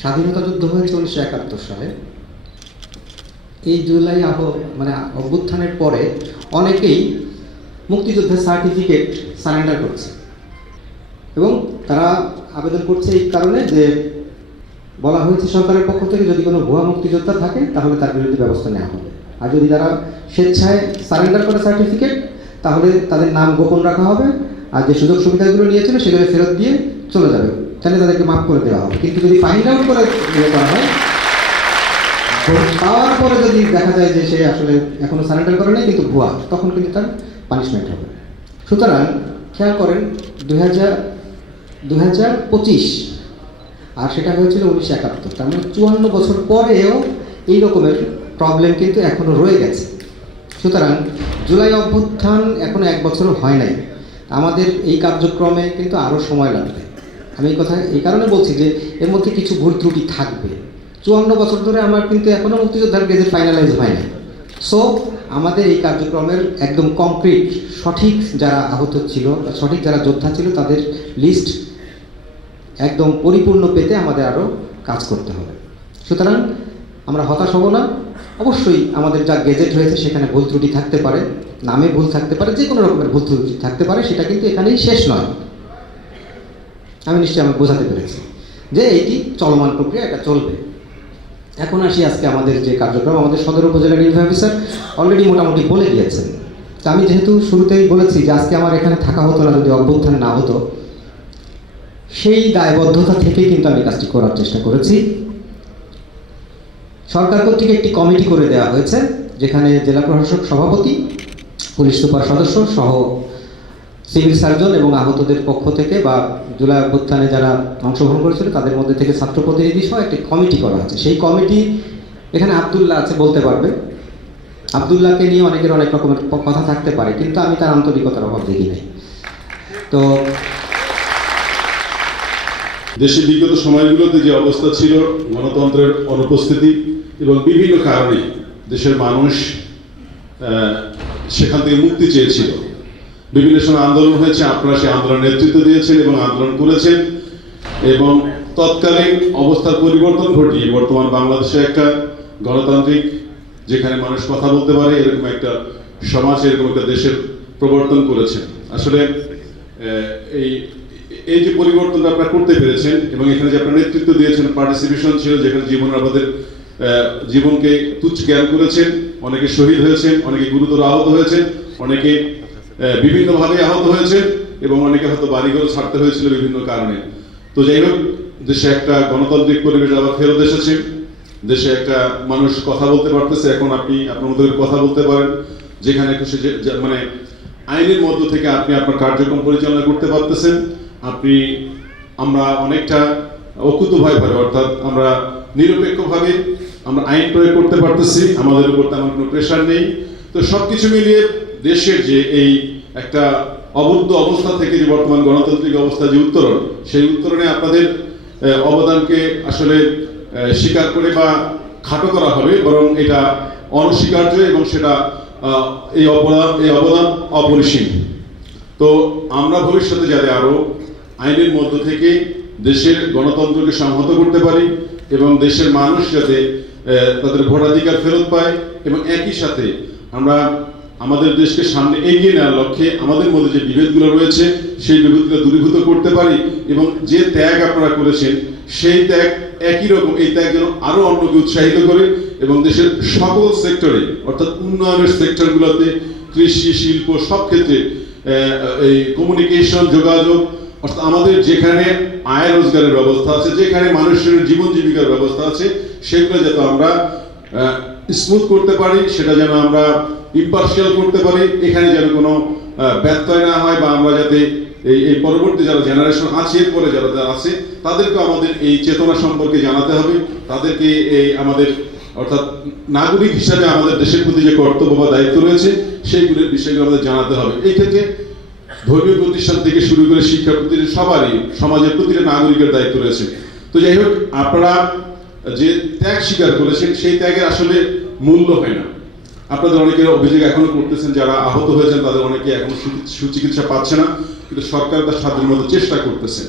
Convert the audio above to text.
স্বাধীনতা যুদ্ধ হয়েছে 1971 সালে। এই জুলাই অভ্যুত্থানের পরে অনেকেই মুক্তিযুদ্ধের সার্টিফিকেট সারেন্ডার করছে এবং তারা আবেদন করছে এই কারণে যে বলা হয়েছে সরকারের পক্ষ থেকে যদি কোনো ভুয়া মুক্তিযোদ্ধা থাকে তাহলে তার বিরুদ্ধে ব্যবস্থা নেওয়া হবে, আর যদি তারা স্বেচ্ছায় সারেন্ডার করে সার্টিফিকেট তাহলে তাদের নাম গোপন রাখা হবে, আর যে সুযোগ সুবিধাগুলো নিয়েছিল সেগুলো ফেরত দিয়ে চলে যাবে, তাহলে তাদেরকে মাফ করে দেওয়া হবে। কিন্তু যদি ফাইন্ড আউট করে করা হয়, পাওয়ার পরে যদি দেখা যায় যে সে আসলে এখনো সারেন্ডার করে নেই কিন্তু ভুয়া, তখন কিন্তু তার পানিশমেন্ট হবে। সুতরাং খেয়াল করেন 2025 আর সেটা হয়েছিল 1971, তার মানে 54 বছর পরেও এই রকমের প্রবলেম কিন্তু এখনো রয়ে গেছে। সুতরাং জুলাই অভ্যুত্থান এখনো 1 বছরও হয় নাই, আমাদের এই কার্যক্রমে কিন্তু আরও সময় লাগবে। আমি এই কথা এই কারণে বলছি যে এর মধ্যে কিছু ভুল ত্রুটি থাকবে। 54 বছর ধরে আমার কিন্তু এখনও মুক্তিযোদ্ধার গেজেট ফাইনালাইজ হয় না। সো আমাদের এই কার্যক্রমের একদম কংক্রিট সঠিক যারা আহত ছিল, সঠিক যারা যোদ্ধা ছিল তাদের লিস্ট একদম পরিপূর্ণ পেতে আমাদের আরও কাজ করতে হবে। সুতরাং আমরা হতাশ হব না। অবশ্যই আমাদের যা গেজেট হয়েছে সেখানে ভুল ত্রুটি থাকতে পারে, নামে ভুল থাকতে পারে, যে কোনো রকমের ভুল ত্রুটি থাকতে পারে, সেটা কিন্তু এখানেই শেষ নয়। আমি নিশ্চয়ই বোঝাতে পেরেছি যে এইটি চলমান প্রক্রিয়া, এটা চলবে। এখন আসি আজকে আমাদের যে কার্যক্রম, আমাদের সদর উপজেলা নির্বাহী অফিসার অলরেডি মোটামুটি বলে দিয়েছেন। তা আমি যেহেতু শুরুতেই বলেছি যে আজকে আমার এখানে থাকা হতো না যদি অভ্যুত্থান না হতো, সেই দায়বদ্ধতা থেকেই কিন্তু আমি কাজটি করার চেষ্টা করেছি। সরকার কর্তৃক একটি কমিটি করে দেওয়া হয়েছে, যেখানে জেলা প্রশাসক সভাপতি, পুলিশ সুপার সদস্য সহ সিভিল সার্জন এবং আহতদের পক্ষ থেকে বা জুলাই অভ্যুত্থানে যারা অংশগ্রহণ করেছিল তাদের মধ্যে থেকে ছাত্র প্রতিনিধি সহ একটি কমিটি করা আছে। সেই কমিটি এখানে আবদুল্লাহ আছে, বলতে পারবে। আবদুল্লাহকে নিয়ে অনেকের অনেক রকমের কথা থাকতে পারে, কিন্তু আমি তার আন্তরিকতার অভাব দেখি নাই। তো দেশে বিগত সময়গুলোতে যে অবস্থা ছিল, গণতন্ত্রের অনুপস্থিতি এবং বিভিন্ন কারণে দেশের মানুষ সেখান থেকে মুক্তি চেয়েছিল। বিভিন্ন সময় আন্দোলন হয়েছে, আপনারা সেই আন্দোলনের নেতৃত্ব দিয়েছেন এবং আন্দোলন করেছেন এবং তৎকালীন অবস্থার পরিবর্তন ঘটিয়ে বর্তমান বাংলাদেশে একটা গণতান্ত্রিক, যেখানে মানুষ কথা বলতে পারে, এরকম একটা সমাজ, এরকম একটা দেশের প্রবর্তন করেছেন। আসলে এই যে পরিবর্তনটা আপনারা করতে পেরেছেন এবং এখানে যে আপনারা নেতৃত্ব দিয়েছেন, পার্টিসিপেশন ছিল, যেখানে আমাদের জীবনকে তুচ্ছ জ্ঞান করেছেন, অনেকে শহীদ হয়েছেন, অনেকে গুরুতর আহত হয়েছেন, অনেকে বিভিন্নভাবে আহত হয়েছেন এবং অনেকে হয়তো বাড়িঘর ছাড়তে হয়েছিল বিভিন্ন কারণে। তো যাই হোক, দেশে একটা গণতান্ত্রিক পরিবেশ আবার ফেরত এসেছে, দেশে একটা মানুষ কথা বলতে পারতেছে। এখন আপনি আপনার মধ্যে কথা বলতে পারেন, যেখানে খুশি মানে আইনের মধ্য থেকে আপনি আপনার কার্যক্রম পরিচালনা করতে পারতেছেন। আমরা অনেকটা অকুতোভয়ভাবে, অর্থাৎ আমরা নিরপেক্ষভাবে আমরা আইন প্রয়োগ করতে পারতেছি, আমাদের উপর তেমন কোনো প্রেশার নেই। তো সবকিছু মিলিয়ে দেশের যে এই একটা অবদ্ধ অবস্থা থেকে যে বর্তমান গণতান্ত্রিক অবস্থা যে উত্তরণ, সেই উত্তরণে আপনাদের অবদানকে আসলে স্বীকার করে বা খাটো করা হবে, বরং এটা অনস্বীকার্য এবং সেটা এই অবদান অপরিসীম। তো আমরা ভবিষ্যতে যাতে আরো আইনের মধ্য থেকে দেশের গণতন্ত্রকে সংহত করতে পারি এবং দেশের মানুষ যাতে তাদের ভোটাধিকার ফেরত পায় এবং একই সাথে আমরা আমাদের দেশকে সামনে এগিয়ে নেওয়ার লক্ষ্যে আমাদের মধ্যে যে বিভেদগুলো রয়েছে সেই বিভেদগুলো দূরীভূত করতে পারি এবং যে ত্যাগ আপনারা করেছেন সেই ত্যাগ একই রকম, এই ত্যাগ যেন আরো অন্যকে উৎসাহিত করে এবং দেশের সকল সেক্টরে, অর্থাৎ উন্নয়নের সেক্টরগুলোতে, কৃষি, শিল্প, সব ক্ষেত্রে, এই কমিউনিকেশন, যোগাযোগ, অর্থাৎ আমাদের যেখানে আয় রোজগারের ব্যবস্থা আছে, যেখানে মানুষের জীবন জীবিকার ব্যবস্থা আছে, সেগুলো যাতে আমরা স্মুথ করতে পারি, সেটা যেন আমরা ইম্পার্শিয়াল করতে পারি, এখানে যেন কোনো ব্যত্যয় না হয়, বা আমরা যাতে এই পরবর্তী যারা জেনারেশন আছে, এরপরে যারা আছে, তাদেরকে আমাদের এই চেতনা সম্পর্কে জানাতে হবে, তাদেরকে এই আমাদের অর্থাৎ নাগরিক হিসাবে আমাদের দেশের প্রতি যে কর্তব্য বা দায়িত্ব রয়েছে সেইগুলোর বিষয়গুলো আমাদের জানাতে হবে। এই ক্ষেত্রে ধর্মীয় প্রতিষ্ঠান থেকে শুরু করে শিক্ষা প্রতিষ্ঠান সবারই সমাজের প্রতিটা নাগরিকের দায়িত্ব রয়েছে। তো যাই হোক, আপনারা যে ত্যাগ স্বীকার করেছেন সেই ত্যাগের আসলে মূল্য হয় না। আপনাদের অনেকের অভিযোগ এখনো করতেছেন, যারা আহত হয়েছেন তাদের অনেকে এখন সুচিকিৎসা পাচ্ছে না, কিন্তু সরকার তার সাধ্যের মতো চেষ্টা করতেছে।